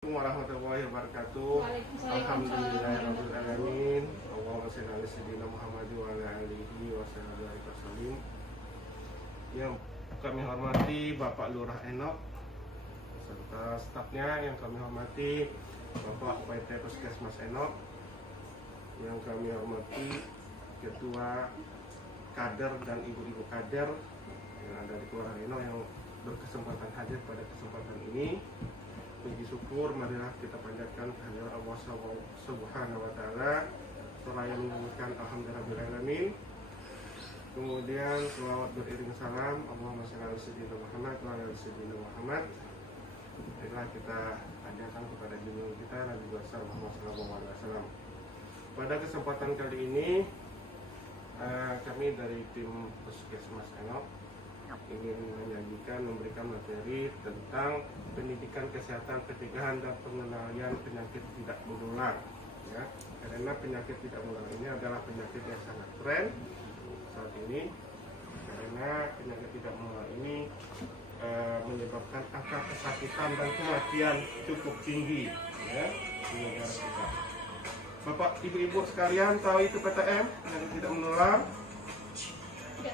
Warahmatullahi wabarakatuh. Alhamdulillahirabbil alamin. Allahumma shalli ala sayyidina Muhammad wa ala alihi wasallam. Yang kami hormati Bapak Lurah Enok serta stafnya, yang kami hormati Bapak PT Puskesmas Enok, yang kami hormati ketua kader dan ibu-ibu kader yang ada di Kelurahan Enok yang berkesempatan hadir pada kesempatan ini. Puji syukur marilah kita panjatkan kehadiran Allah Subhanahu wa taala seraya menyanyikan alhamdulillahirabbil alamin. Kemudian selawat beriring salam Allahumma shalli ala sayyidina Muhammad wa ala sayyidina Muhammad. Marilah kita panjatkan kepada junjungan kita Nabi besar Muhammad sallallahu alaihi wasallam. Pada kesempatan kali ini kami dari tim Puskesmas Enok ingin memberikan materi tentang pendidikan kesehatan pencegahan dan pengendalian penyakit tidak menular, ya. Karena penyakit tidak menular ini adalah penyakit yang sangat tren saat ini, karena penyakit tidak menular ini menyebabkan angka kesakitan dan kematian cukup tinggi, ya, di negara kita. Bapak, ibu-ibu sekalian, tahu itu PTM, penyakit tidak menular?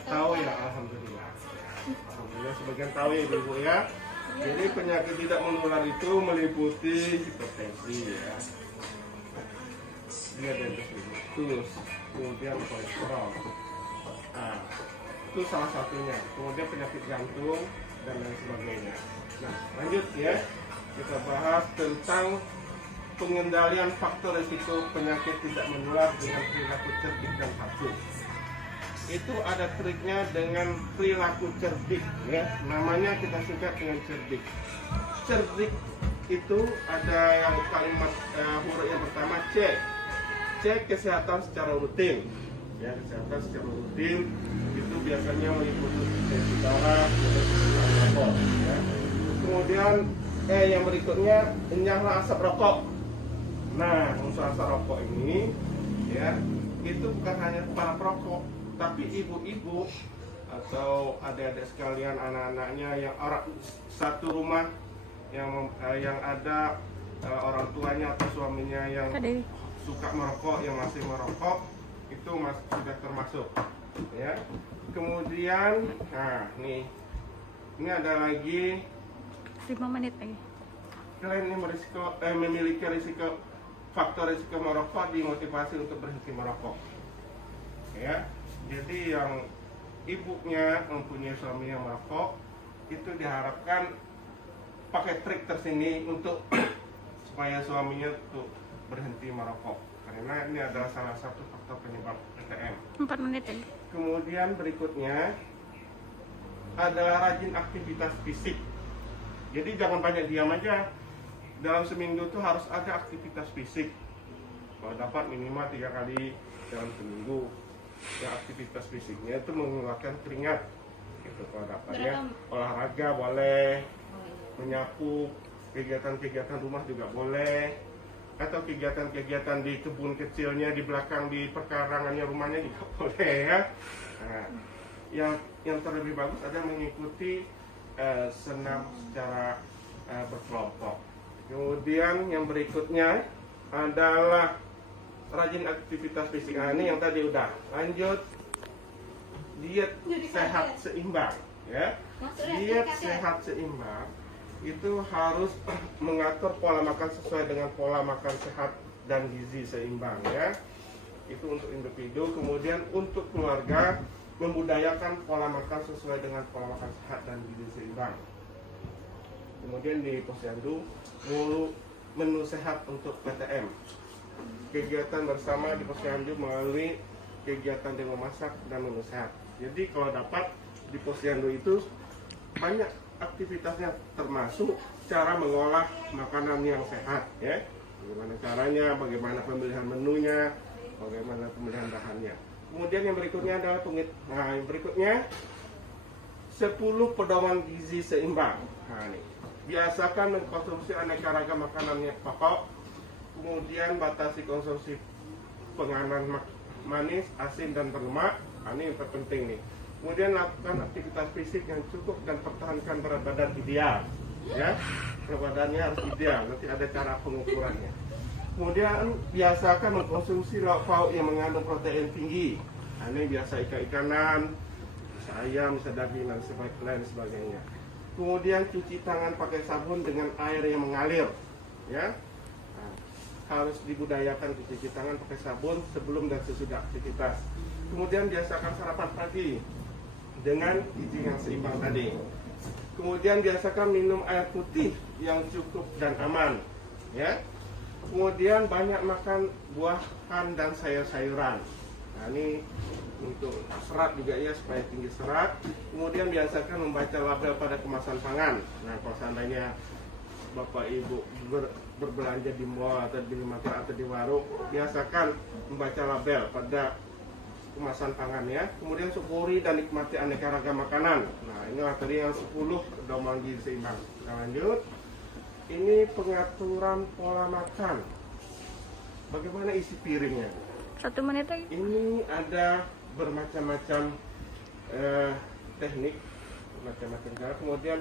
Tahu ya, alhamdulillah. Alhamdulillah sebagian tahu ya ibu ya. Jadi penyakit tidak menular itu meliputi hipertensi, ya, diabetes mellitus, kemudian kolesterol. Nah, itu salah satunya. Kemudian penyakit jantung dan lain sebagainya. Nah, lanjut ya. Kita bahas tentang pengendalian faktor risiko penyakit tidak menular dengan perilaku cerdik dan patuh. Itu ada triknya dengan perilaku cerdik, ya. Namanya kita singkat dengan cerdik. Cerdik itu ada yang kalimat huruf yang pertama C. Cek kesehatan secara rutin, ya, kesehatan secara rutin itu biasanya meliputi tensi darah, lapor, ya. Kemudian yang berikutnya nyala asap rokok. Nah, unsur asap rokok ini, ya, itu bukan hanya kepala perokok, tapi ibu-ibu atau adik-adik sekalian, anak-anaknya yang orang satu rumah yang ada orang tuanya atau suaminya yang suka merokok, yang masih merokok, itu sudah termasuk, ya. Kemudian, nah ini ada lagi 5 menit lagi. Kalian ini memiliki risiko faktor risiko merokok, dimotivasi untuk berhenti merokok, ya. Jadi yang ibunya mempunyai suami yang merokok itu diharapkan pakai trik tersini untuk supaya suaminya tuh berhenti merokok, karena ini adalah salah satu faktor penyebab PTM. 4 menit lagi. Kemudian berikutnya adalah rajin aktivitas fisik. Jadi jangan banyak diam aja. Dalam seminggu tuh harus ada aktivitas fisik. Kalau dapat minimal 3 kali dalam seminggu. Yang aktivitas fisiknya itu mengeluarkan keringat, gitu. Kalau dapatnya olahraga boleh, menyapu, kegiatan-kegiatan rumah juga boleh, atau kegiatan-kegiatan di kebun kecilnya di belakang di perkarangannya rumahnya juga boleh, ya. Nah, yang terlebih bagus adalah mengikuti senam secara berkelompok. Kemudian yang berikutnya adalah rajin aktivitas fisik. Nah, ini yang tadi udah. Lanjut, diet sehat seimbang, ya. Diet sehat seimbang itu harus mengatur pola makan sesuai dengan pola makan sehat dan gizi seimbang, ya. Itu untuk individu. Kemudian untuk keluarga, membudayakan pola makan sesuai dengan pola makan sehat dan gizi seimbang. Kemudian di posyandu menu sehat untuk PTM. Kegiatan bersama di posyandu melalui kegiatan demo masak dan menu sehat. Jadi kalau dapat di posyandu itu banyak aktivitasnya, termasuk cara mengolah makanan yang sehat, ya. Bagaimana caranya, bagaimana pemilihan menunya, bagaimana pemilihan bahannya. Kemudian yang berikutnya adalah yang berikutnya 10 pedoman gizi seimbang. Nah, ini biasakan mengkonsumsi aneka ragam makanan yang pokok. Kemudian batasi konsumsi penganan manis, asin, dan berlemak. Nah, ini yang terpenting nih. Kemudian lakukan aktivitas fisik yang cukup dan pertahankan berat badan ideal, ya. berat badannya harus ideal. Nanti ada cara pengukurannya. Kemudian biasakan mengkonsumsi lauk pauk yang mengandung protein tinggi. Nah, ini biasa ikan-ikanan, bisa ayam, bisa daging dan lain sebagainya. Kemudian cuci tangan pakai sabun dengan air yang mengalir, ya. Nah, harus dibudayakan cuci tangan pakai sabun sebelum dan sesudah aktivitas. Kemudian biasakan sarapan pagi dengan gizi yang seimbang tadi. Kemudian biasakan minum air putih yang cukup dan aman, ya. Kemudian banyak makan buah-buahan dan sayur-sayuran. Nah, ini untuk serat juga ya, supaya tinggi serat. Kemudian biasakan membaca label pada kemasan pangan. Nah, kalau seandainya Bapak Ibu berbelanja di mall atau di minimarket atau di warung, biasakan membaca label pada kemasan pangan ya. Kemudian syukuri dan nikmati aneka ragam makanan. Nah, inilah tadi yang 10 pedoman gizi seimbang. Nah, lanjut. Ini pengaturan pola makan. Bagaimana isi piringnya? 1 menit lagi. Ini ada bermacam-macam teknik, bermacam-macam cara. Kemudian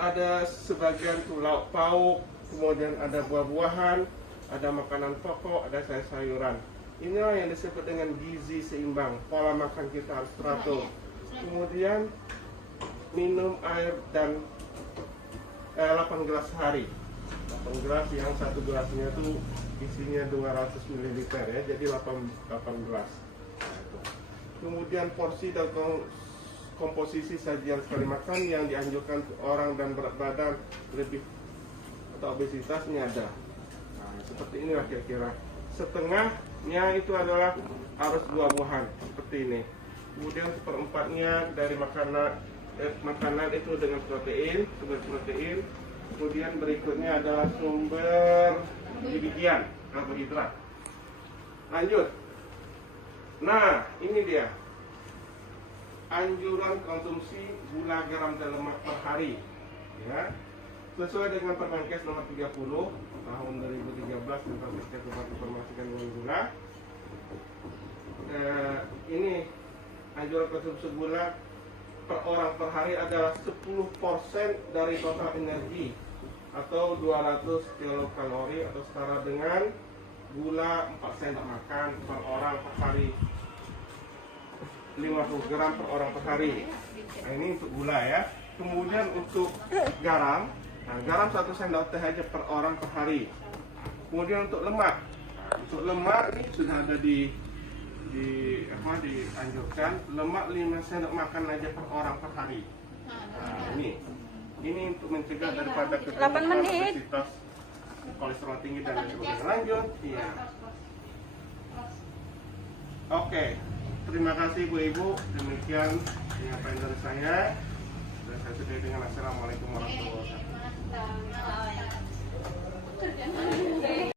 ada sebagian tuh lauk pauk, kemudian ada buah-buahan, ada makanan pokok, ada sayur-sayuran. Inilah yang disebut dengan gizi seimbang. Pola makan kita harus teratur. Kemudian minum air dan 8 gelas sehari. 8 gelas yang satu gelasnya tuh isinya 200 ml ya, jadi 8 gelas. Nah, itu. Kemudian porsi dan komposisi sajian sekali makan yang dianjurkan untuk orang dan berat badan lebih atau obesitas ini ada. Nah, seperti inilah kira-kira. Setengahnya itu adalah harus buah-buahan seperti ini. Kemudian seperempatnya dari makanan itu dengan sumber protein. Kemudian berikutnya adalah sumber gizian, karbohidrat. Lanjut. Nah, ini dia anjuran konsumsi gula, garam, dan lemak per hari, ya. Sesuai dengan Permenkes nomor 30 tahun 2013 tentang sistem informasikan dengan gula. Ini anjuran konsumsi gula per orang per hari adalah 10% dari total energi atau 200 kilokalori atau setara dengan gula 4 sendok makan per orang per hari, 50 gram per orang per hari. Nah, ini untuk gula ya. Kemudian untuk garam, nah, garam 1 sendok teh aja per orang per hari. Kemudian untuk lemak, untuk lemak ini sudah ada dianjurkan lemak 5 sendok makan aja per orang per hari. Nah, ini untuk mencegah daripada 8 menit. obesitas, kolesterol tinggi dan lain sebagainya. Lanjut, iya. Oke, terima kasih Bu Ibu. Demikian penyampaian dari saya. Dan saya sudah dengan assalamualaikum warahmatullahi wabarakatuh.